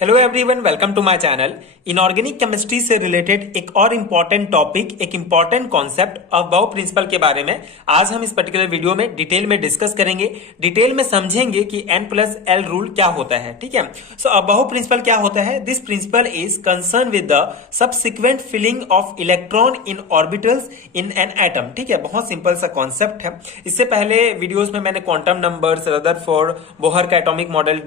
Hello everyone, welcome to my channel. Inorganic chemistry से related एक और इम्पॉर्टेंट टॉपिक, एक इम्पॉर्टेंट कॉन्सेप्ट अबाउ प्रिंसिपल के बारे में आज हम इस पर्टिकुलर वीडियो में डिटेल में डिस्कस करेंगे। डिटेल में समझेंगे कि N+L रूल क्या होता है। ठीक है, सो अबाउ प्रिंसिपल क्या होता है? This principle is concern with the subsequent filling of electron in orbitals in an atom. ठीक है, बहुत सिंपल सा कॉन्सेप्ट है। इससे पहले वीडियोज में मैंने क्वांटम नंबर्स, रदरफोर्ड, बोहर का एटॉमिक मॉडल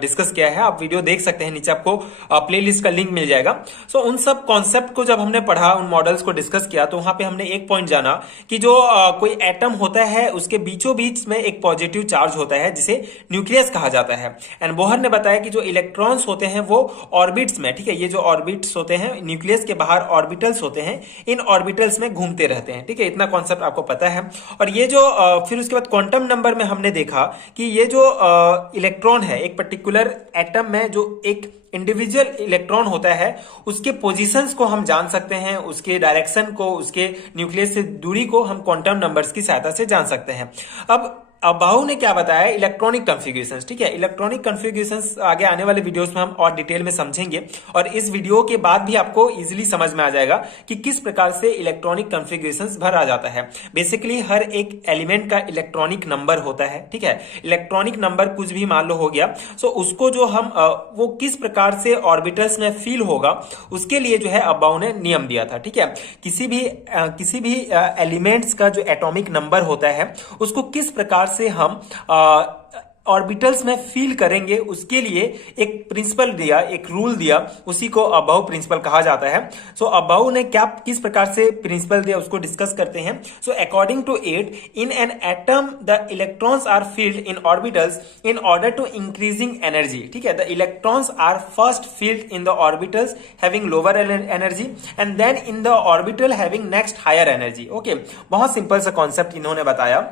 डिस्कस किया है। आप वीडियो देख सकते हैं, नीचे आपको प्लेलिस्ट का लिंक मिल जाएगा। सो उन सब कॉन्सेप्ट को जब हमने पढ़ा, उन मॉडल्स को डिस्कस किया, तो वहां पे हमने एक पॉइंट जाना कि जो कोई एटम होता है उसके बीचों बीच में एक पॉजिटिव चार्ज होता है जिसे न्यूक्लियस कहा जाता है। एंड बोहर ने बताया कि जो इलेक्ट्रॉन्स होते हैं वो ऑर्बिट्स में, ठीक है, ये जो ऑर्बिट्स होते हैं, न्यूक्लियस के बाहर ऑर्बिटल्स होते हैं, इन ऑर्बिटल्स में घूमते रहते हैं। ठीक है, इतना कॉन्सेप्ट आपको पता है। और ये जो फिर उसके बाद क्वांटम नंबर में हमने देखा कि ये जो इलेक्ट्रॉन है, एक पर्टिकुलर एटम में जो एक इंडिविजुअल इलेक्ट्रॉन होता है, उसके पोजीशंस को हम जान सकते हैं, उसके डायरेक्शन को, उसके न्यूक्लियस से दूरी को हम क्वांटम नंबर्स की सहायता से जान सकते हैं। अब अबाउ ने क्या बताया? Electronic configurations. ठीक है, इलेक्ट्रॉनिक कॉन्फ़िगरेशंस आगे आने वाले वीडियोस में हम और डिटेल में समझेंगे, और इस वीडियो के बाद भी आपको इजीली समझ में आ जाएगा कि किस प्रकार से इलेक्ट्रॉनिक कॉन्फ़िगरेशंस भरा जाता है। बेसिकली हर एक एलिमेंट का इलेक्ट्रॉनिक नंबर होता है। ठीक है, इलेक्ट्रॉनिक नंबर कुछ भी मान लो हो गया, सो उसको जो हम वो किस प्रकार से ऑर्बिटल्स में फील होगा, उसके लिए जो है अबाउ ने नियम दिया था। ठीक है, किसी भी एलिमेंट्स का जो एटॉमिक नंबर होता है उसको किस प्रकार से हम ऑर्बिटल्स में फील करेंगे, उसके लिए एक प्रिंसिपल दिया, एक रूल दिया, उसी को अबाउ प्रिंसिपल कहा जाता है। सो अबाउ ने क्या, किस प्रकार से प्रिंसिपल दिया, उसको डिस्कस करते हैं। So according to it, in an atom the electrons are filled in orbitals in order to increasing energy. ठीक है, the electrons are first filled in the orbitals having lower energy and then in the orbital having next higher energy. Okay, बहुत simple सा concept इन्होंने बताया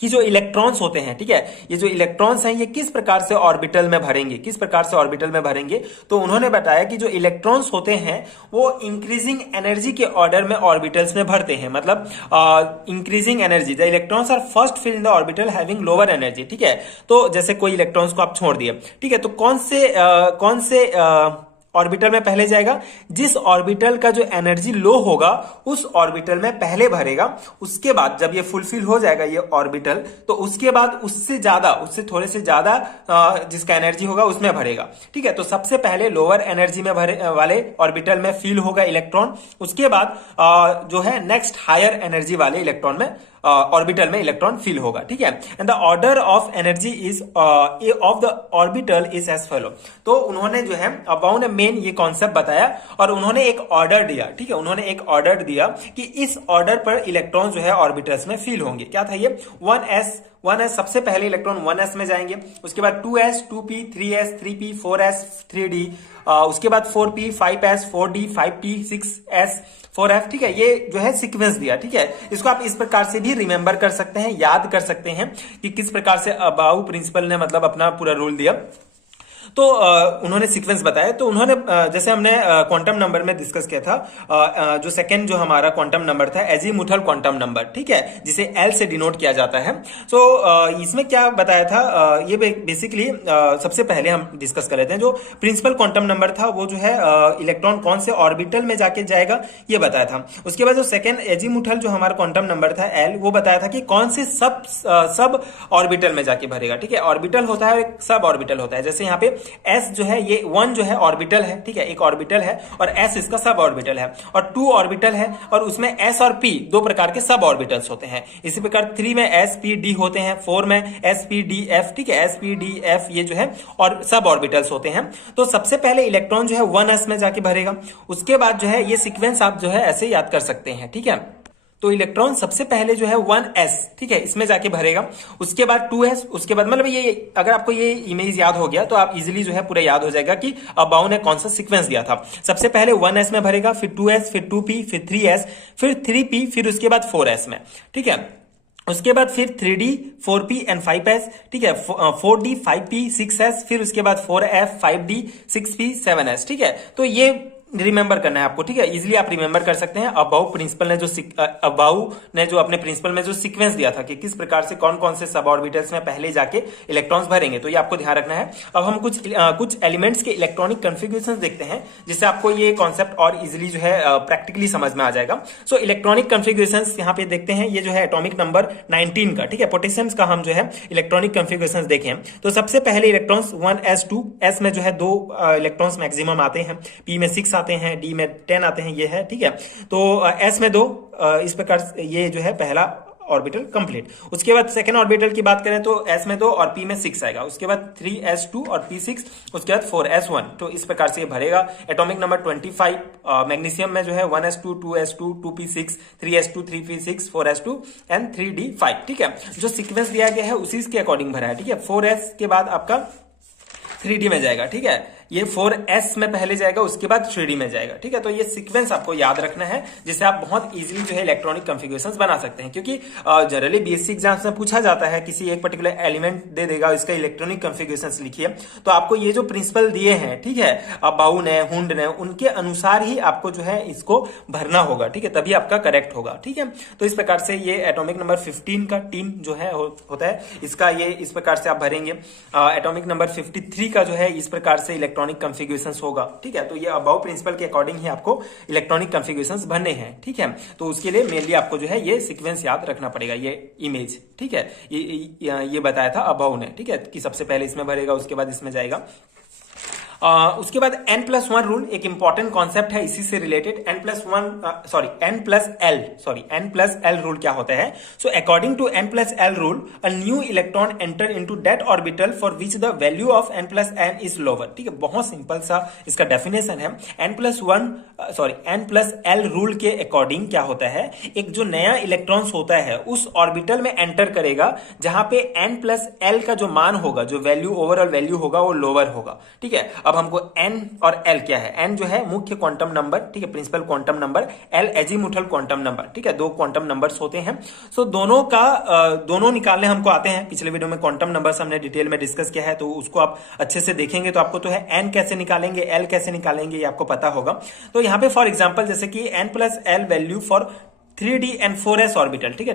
कि जो electrons होते हैं, ठीक है, ये जो इलेक्ट्रॉन्स हैं ये किस प्रकार से ऑर्बिटल में भरेंगे, किस प्रकार से ऑर्बिटल में भरेंगे। तो उन्होंने बताया कि जो इलेक्ट्रॉन्स होते हैं वो इंक्रीजिंग एनर्जी के ऑर्डर में ऑर्बिटल्स में भरते हैं। मतलब increasing energy, the electrons are first fill in the orbital having lower energy. ठीक है, तो जैसे कोई इलेक्ट्रॉन्स को आप छोड़ दिए, ठीक है, तो कौन से ऑर्बिटल में पहले जाएगा? जिस ऑर्बिटल का जो एनर्जी लो होगा उस ऑर्बिटल में पहले भरेगा। उसके बाद जब ये फुलफिल हो जाएगा ये ऑर्बिटल, तो उसके बाद उससे ज्यादा, उससे थोड़े से ज्यादा जिसका एनर्जी होगा उसमें भरेगा। ठीक है, तो सबसे पहले लोअर एनर्जी में भरे वाले ऑर्बिटल में फील होगा इलेक्ट्रॉन। उसके बाद जो है नेक्स्ट हायर एनर्जी वाले इलेक्ट्रॉन में ऑर्बिटल में इलेक्ट्रॉन फील होगा। ठीक है, and the order of energy is of the orbital is as follow. तो उन्होंने जो है अबाउ ने मेन ये कॉन्सेप्ट बताया और उन्होंने एक ऑर्डर दिया। ठीक है, उन्होंने एक ऑर्डर दिया कि इस ऑर्डर पर इलेक्ट्रॉन जो है ऑर्बिटल्स में फील होंगे। क्या था ये? 1s सबसे पहले इलेक्ट्रॉन 1s में जाएंगे, उसके बाद 2s 2p 3s 3p 4s 3d, उसके बाद 4p 5s 4d 5p 6s 4f। ठीक है, ये जो है सीक्वेंस दिया। ठीक है, इसको आप इस प्रकार से भी रिमेंबर कर सकते हैं, याद कर सकते हैं कि किस प्रकार से अबाउ प्रिंसिपल ने मतलब अपना पूरा रूल दिया। तो उन्होंने सीक्वेंस बताया। तो उन्होंने जैसे हमने क्वांटम नंबर में डिस्कस किया था, जो सेकंड जो हमारा क्वांटम नंबर था एजीमुथल क्वांटम नंबर, ठीक है, जिसे एल से डिनोट किया जाता है। तो इसमें क्या बताया था, ये बेसिकली सबसे पहले हम डिस्कस कर लेते हैं। जो प्रिंसिपल क्वांटम नंबर था वो जो है इलेक्ट्रॉन कौन से ऑर्बिटल में जाके जाएगा ये बताया था। उसके बाद जो सेकंड एजीमुथल जो हमारा क्वांटम नंबर था एल, वो बताया था कि कौन से सब ऑर्बिटल में जाके भरेगा। ठीक है, ऑर्बिटल होता है, एक सब ऑर्बिटल होता है। जैसे यहाँ पे S जो है, ये 1 जो है ऑर्बिटल है। ठीक है, एक ऑर्बिटल है, और S इसका सब ऑर्बिटल है, और 2 ऑर्बिटल है, और उसमें S और P दो प्रकार के सब ऑर्बिटल्स होते हैं। इसी प्रकार 3 में S P D होते हैं, 4 में S P D F। ठीक है, S P D F ये जो है और सब ऑर्बिटल्स होते हैं। तो सबसे पहले इलेक्ट्रॉन जो है 1s में जाके भरेगा। उसके बाद जो है ये सीक्वेंस आप जो है ऐसे याद कर सकते हैं। ठीक है, तो इलेक्ट्रॉन सबसे पहले जो है 1s, ठीक है, इसमें जाके भरेगा। उसके बाद 2s, उसके बाद मतलब ये अगर आपको ये इमेज याद हो गया तो आप इजीली जो है पूरा याद हो जाएगा कि अबाउ ने कौन सा सीक्वेंस दिया था। सबसे पहले 1s में भरेगा, फिर 2s, फिर 2p, फिर 3s, फिर 3p, फिर उसके बाद 4s में। ठीक है, उसके बाद फिर 3d 4p एंड 5s। ठीक है, 4d 5p 6s, फिर उसके बाद 4f 5d 6p 7s। ठीक है, तो ये रिमेंबर करना है आपको, ठीक है, इजीली आप रिमेंबर कर सकते हैं। अबाउ प्रिंसिपल ने जो अबाउ ने जो अपने प्रिंसिपल में जो सीक्वेंस दिया था कि किस प्रकार से कौन कौन से सब ऑर्बिटल्स में पहले जाके इलेक्ट्रॉन्स भरेंगे, तो ये आपको ध्यान रखना है। अब हम कुछ एलिमेंट्स के इलेक्ट्रॉनिक कन्फिग्रेशंस देखते हैं, जिससे आपको ये कॉन्सेप्ट और इजिली जो है प्रैक्टिकली समझ में आ जाएगा। सो इलेक्ट्रॉनिक कन्फिग्रेशंस यहाँ पे देखते हैं, ये जो है एटॉमिक नंबर 19 का, ठीक है, पोटेशियम्स का हम जो है इलेक्ट्रॉनिक कन्फिग्रेशंस देखें तो सबसे पहले इलेक्ट्रॉन्स 1s2, s में जो है 2 इलेक्ट्रॉन्स मैक्सिमम आते हैं, p में 6 आते हैं, d में 10 आते हैं, ये है, ठीक है। तो s में 2, इस प्रकार ये जो है पहला ऑर्बिटल कंप्लीट। उसके बाद सेकेंड ऑर्बिटल की बात करें तो s में 2 और p में 6 आएगा, उसके बाद 3s2 और p6, उसके बाद 4s1, तो इस प्रकार से ये भरेगा। एटॉमिक नंबर 25 मैग्नीशियम में जो है 1s2, 2s2, 2p6, 3s2, 3p6, 4s2 and 3d5, ठीक है। जो सीक्वेंस दिया गया है उसी के अकॉर्डिंग भरा है, ठीक है। 4s के बाद आपका 3d में जाएगा, ठीक है, ये 4s में पहले जाएगा, उसके बाद 3d में जाएगा, ठीक है। तो ये सीक्वेंस आपको याद रखना है, जिससे आप बहुत इजीली जो है इलेक्ट्रॉनिक कॉन्फ़िगरेशंस बना सकते हैं, क्योंकि जनरली बीएससी एग्जाम्स में पूछा जाता है, किसी एक पर्टिकुलर एलिमेंट दे देगा, इसका इलेक्ट्रॉनिक कॉन्फ़िगरेशंस लिखिए, तो आपको ये जो प्रिंसिपल दिए हैं, ठीक है, बाउ ने, हुंड ने, उनके अनुसार ही आपको जो है इसको भरना होगा, ठीक है, तभी आपका करेक्ट होगा, ठीक है। तो इस प्रकार से ये एटॉमिक नंबर 15 का टीम जो है होता है, इसका ये इस प्रकार से आप भरेंगे। एटॉमिक नंबर 53 का जो है इस प्रकार से इलेक्ट्रॉनिक कॉन्फ़िगरेशंस होगा, ठीक है। तो ये अबाउ प्रिंसिपल के अकॉर्डिंग ही आपको इलेक्ट्रॉनिक कॉन्फ़िगरेशंस भरने हैं, ठीक है। तो उसके लिए मेनली आपको जो है ये सीक्वेंस याद रखना पड़ेगा, ये इमेज, ठीक है, ये बताया था अबाउ ने, ठीक है, कि सबसे पहले इसमें भरेगा, उसके बाद इसमें जाएगा। उसके बाद n+1 रूल एक इंपॉर्टेंट कॉन्सेप्ट है, इसी से रिलेटेड। n+l रूल क्या होता है? So according to n+l rule, a new electron enter into that orbital for which the value of n+n is lower, ठीक है। बहुत सिंपल सा इसका डेफिनेशन है। n+l रूल के अकॉर्डिंग क्या होता है, एक जो नया इलेक्ट्रॉन्स होता है उस ऑर्बिटल में एंटर करेगा जहां पे n+l का जो मान होगा, जो वैल्यू, ओवरऑल वैल्यू होगा, वो लोअर होगा, ठीक है। अब हमको n और l क्या है? n जो है मुख्य क्वांटम नंबर, ठीक है, principal quantum number, l azimuthal quantum number, ठीक है, दो क्वांटम नंबर्स होते हैं। सो दोनों निकालने हमको आते हैं। पिछले वीडियो में क्वांटम नंबर्स हमने डिटेल में डिस्कस किया है, तो उसको आप अच्छे से देखेंगे तो आपको तो है n कैसे निकालेंगे, l कैसे निकालेंगे, ये आपको पता होगा। तो यहाँ पे फॉर एग्जाम्पल जैसे कि n+l value for 3d and 4s orbital, ठीक है,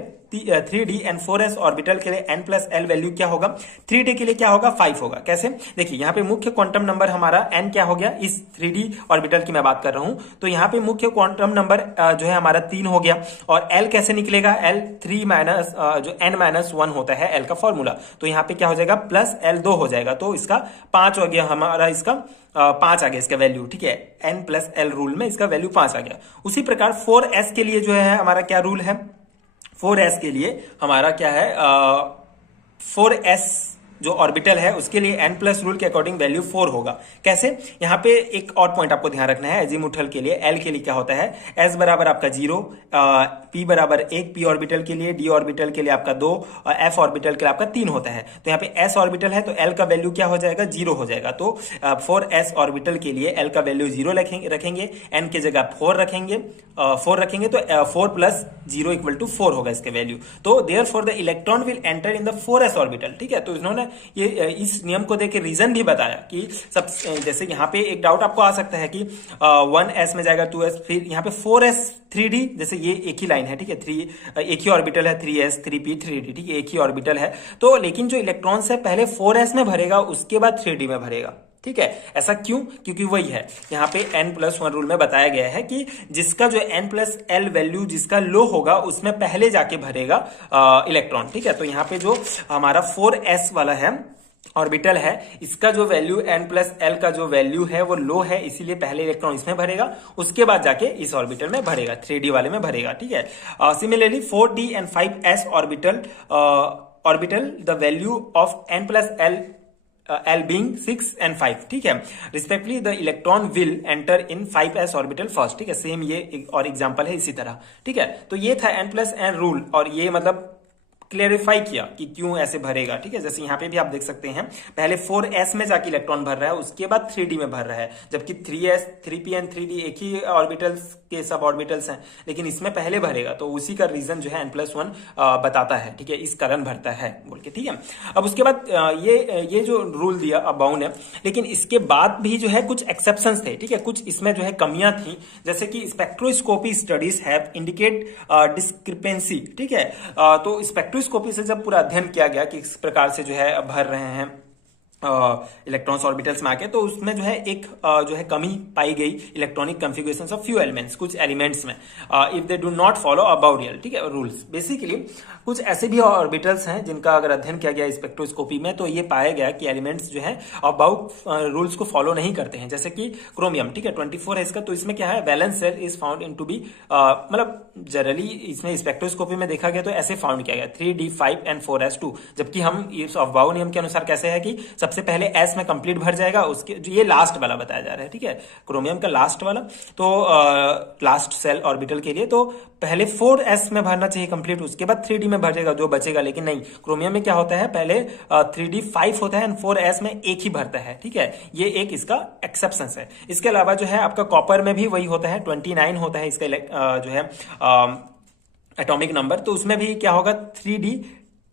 3d and 4s ऑर्बिटल के लिए n+l वैल्यू क्या होगा, 3d के लिए क्या होगा, 5 होगा। कैसे? देखिए यहाँ पे मुख्य क्वांटम नंबर हमारा n क्या हो गया, इस 3d ऑर्बिटल की मैं बात कर रहा हूं, तो यहाँ पे मुख्य क्वांटम नंबर जो है हमारा 3 हो गया। और l कैसे निकलेगा, l 3 माइनस जो n-1 होता है l का फॉर्मूला, तो यहाँ पे क्या हो जाएगा, +l 2 हो जाएगा, तो इसका 5 हो गया हमारा, इसका 5 आ गया इसका वैल्यू, ठीक है, n+l रूल में इसका वैल्यू 5 आ गया। उसी प्रकार 4s के लिए जो है हमारा क्या रूल है, 4s के लिए हमारा क्या है, 4s जो ऑर्बिटल है उसके लिए n+ रूल के अकॉर्डिंग वैल्यू 4 होगा। कैसे? यहाँ पे एक और पॉइंट आपको ध्यान रखना है, एजीमुथल के लिए l के लिए क्या होता है, s बराबर आपका 0, p बराबर 1 p ऑर्बिटल के लिए, d ऑर्बिटल के लिए आपका 2 और f ऑर्बिटल के लिए आपका 3 होता है। तो यहाँ पे s ऑर्बिटल है तो l का वैल्यू क्या हो जाएगा, 0 हो जाएगा। तो 4s ऑर्बिटल के लिए l का वैल्यू 0 रखेंगे, n की जगह 4 रखेंगे, तो 4 + 0 = 4 होगा इसके वैल्यू। तो therefore the electron will enter in the 4s orbital, ठीक है। तो इन्होंने ये इस नियम को देख के रीजन भी बताया कि सब, जैसे यहाँ पे एक डाउट आपको आ सकता है कि 1s में जाएगा 2s, फिर यहाँ पे 4s 3d, जैसे ये एक ही लाइन है, ठीक है, 3 एक ही ऑर्बिटल है, 3s 3p 3d, ठीक है, एक ही ऑर्बिटल है। तो लेकिन जो इलेक्ट्रॉन्स है पहले 4s में भरेगा, उसके बाद 3d में भरेगा, ठीक है। ऐसा क्यों? क्योंकि वही है, यहाँ पे n+1 रूल में बताया गया है कि जिसका जो n+l वैल्यू जिसका लो होगा उसमें पहले जाके भरेगा इलेक्ट्रॉन, ठीक है। तो यहाँ पे जो हमारा 4s वाला है ऑर्बिटल है, इसका जो वैल्यू n+l का जो वैल्यू है वो लो है, इसीलिए पहले इलेक्ट्रॉन इसमें भरेगा, उसके बाद जाके इस ऑर्बिटल में भरेगा, 3d वाले में भरेगा, ठीक है। Similarly 4d and 5s orbital the value of n+l l being 6 and 5, ठीक है, respectively the electron will enter in 5s orbital first, ठीक है। सेम ये एक और एग्जांपल है इसी तरह, ठीक है। तो ये था n+n रूल, और ये मतलब क्लेरिफाई किया कि क्यों ऐसे भरेगा। ठीक है, जैसे यहाँ पे भी आप देख सकते हैं, पहले 4s में जाके इलेक्ट्रॉन भर रहा है, उसके बाद 3d में भर रहा है, जबकि 3s 3p एंड 3d एक ही ऑर्बिटल्स के सब ऑर्बिटल्स हैं, लेकिन इसमें पहले भरेगा, तो उसी का रीजन जो है n+1 बताता है। ठीक है, इस कारण भरता है बोल के। ठीक है, अब उसके बाद ये जो रूल दिया अबाउ ने, लेकिन इसके बाद भी जो है कुछ एक्सेप्शंस थे। ठीक है, कुछ इसमें जो है कमियां थी, जैसे कि spectroscopy studies have indicate discrepancy. ठीक है, तो स्पेक्ट्रोस्कोपी से जब पूरा अध्ययन किया गया कि किस प्रकार से जो है भर रहे हैं इलेक्ट्रॉन्स ऑर्बिटल्स में आके, तो उसमें जो है एक जो है कमी पाई गई electronic configurations of few elements, कुछ एलिमेंट्स में, if they do not follow aufbau rule. ठीक है, रूल्स। बेसिकली कुछ ऐसे भी ऑर्बिटल्स हैं जिनका अगर अध्ययन किया गया स्पेक्ट्रोस्कोपी में, तो ये पाया गया कि एलिमेंट्स जो है अबाउ रूल्स को फॉलो नहीं करते हैं, जैसे कि क्रोमियम। ठीक है, 24 है इसका, तो इसमें क्या है, valence shell is found in to be, मतलब जनरली इसमें स्पेक्ट्रोस्कोपी में देखा गया तो ऐसे फाउंड किया गया 3d 5 एंड 4s2, जबकि हम इस अबाउ नियम के अनुसार कैसे है कि सबसे पहले एस में कंप्लीट भर जाएगा, उसके जो ये लास्ट वाला बताया जा रहा है। ठीक है, क्रोमियम का लास्ट वाला, तो लास्ट सेल ऑर्बिटल के लिए तो पहले 4s में भरना चाहिए कंप्लीट, उसके बाद 3d में भर जाएगा जो बचेगा, लेकिन नहीं, क्रोमियम में क्या होता है, पहले 3d 5 होता है एंड 4s में एक ही भरता है। ठीक है, ये एक इसका एक्सेप्शन है। इसके अलावा जो है आपका कॉपर में भी वही होता है, 29 होता है इसका जो है एटॉमिक नंबर, तो उसमें भी क्या होगा, 3d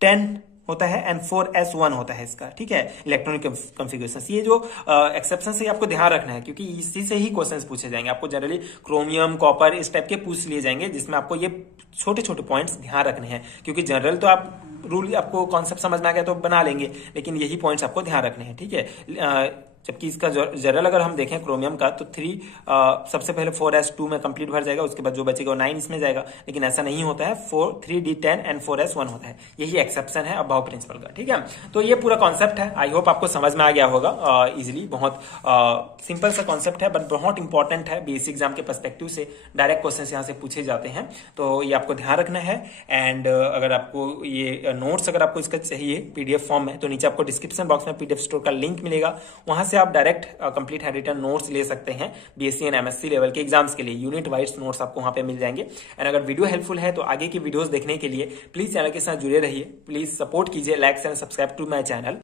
10 होता है एंड 4s1 होता है इसका। ठीक है, इलेक्ट्रॉनिक कॉन्फ़िगरेशन। ये जो एक्सेप्शन से आपको ध्यान रखना है, क्योंकि इसी से ही क्वेश्चंस पूछे जाएंगे आपको। जनरली क्रोमियम, कॉपर इस टाइप के पूछ लिए जाएंगे, जिसमें आपको ये छोटे छोटे पॉइंट्स ध्यान रखने हैं, क्योंकि जनरल तो आप रूल आपको कॉन्सेप्ट समझ में आ गया तो बना लेंगे, लेकिन यही पॉइंट्स आपको ध्यान रखने हैं। ठीक है, जबकि इसका जनरल अगर हम देखें क्रोमियम का, तो 3 सबसे पहले 4s2 में कंप्लीट भर जाएगा, उसके बाद जो बचेगा वो 9 इसमें जाएगा, लेकिन ऐसा नहीं होता है, 3d 10 एंड 4s1 होता है। यही एक्सेप्शन है अबाउ प्रिंसिपल का। ठीक है, तो ये पूरा कॉन्सेप्ट है, आई होप आपको समझ में आ गया होगा इजिली। बहुत सिंपल सा कॉन्सेप्ट है, बट बहुत इंपॉर्टेंट है, बीएससी एग्जाम के पर्सपेक्टिव से डायरेक्ट क्वेश्चन यहाँ से पूछे जाते हैं, तो ये आपको ध्यान रखना है। एंड अगर आपको ये नोट्स अगर आपको इसका चाहिए पीडीएफ फॉर्म में, तो नीचे आपको डिस्क्रिप्शन बॉक्स में पीडीएफ स्टोर का लिंक मिलेगा, वहां से आप direct complete hand written notes ले सकते हैं बीएससी एंड एमएससी लेवल के एग्जाम्स के लिए। यूनिट वाइज नोट्स आपको वहां पे मिल जाएंगे। एंड अगर वीडियो हेल्पफुल है तो आगे की वीडियोस देखने के लिए प्लीज चैनल के साथ जुड़े रहिए, प्लीज सपोर्ट कीजिए, like and subscribe to my channel.